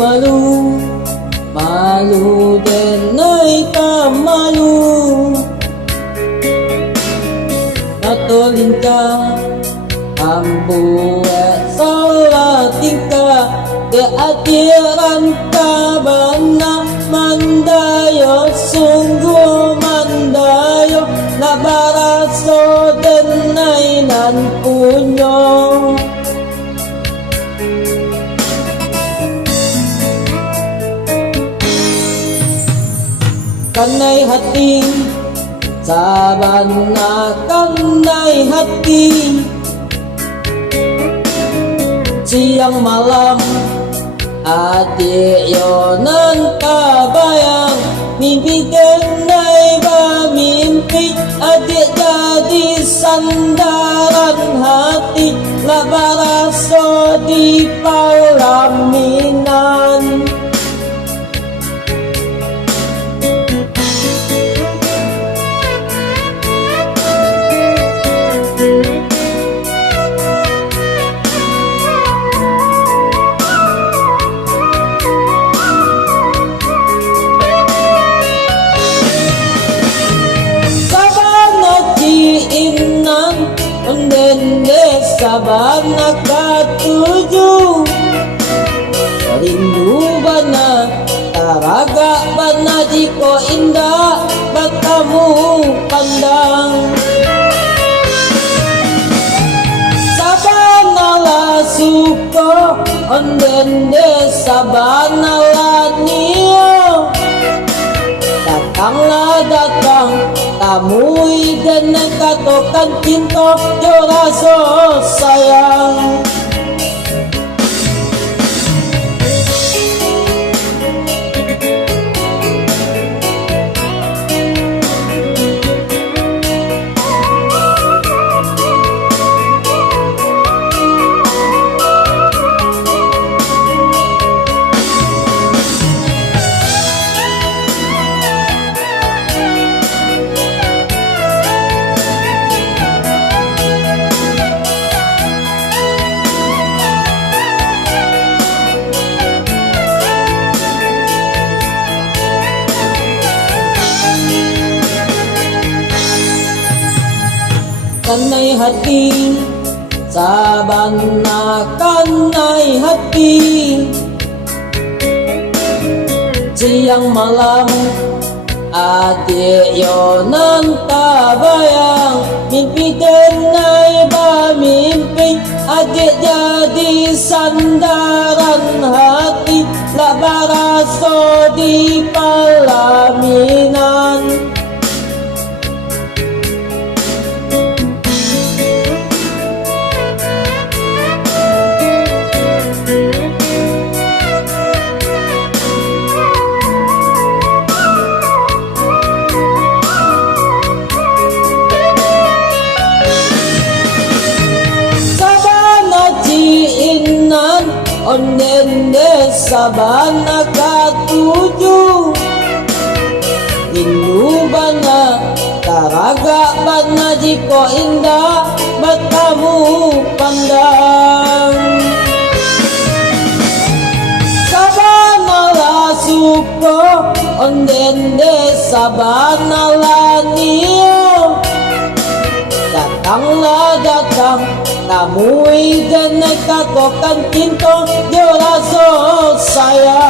malu, malu denai ka malu. Natolin ka, ambuat salah tingkah, ke akhiran ka bana mandayo, sungguh mandayo, na baraso denai nan punyo. Kanay hati, saban na kanay hati. Siang malam adik yo nan kabayang, mimpi kenai ba mimpi, adik jadi sandaran hati, labaraso di palaminan. Ondende sabar nakatuju, rindu bana taraga bana jiko indah batamu pandang. Sabanalah suko, ondende sabanalah nio. Datanglah datang, tamui dan katokan cinta, yo raso sayang. Kanay hati, saban na kanay hati. Siang malam adik yo nan kabayang, mimpi denai ba mimpi, adik jadi sandaran hati, lak baraso di palaminan. Ondende sabana katuju, rindu bana taraga bana jiko indah batamu pandang. Sabanalah suko, ondende sabanalah nio. Datanglah datang, tamui dan katokan cinta, yo raso sayang.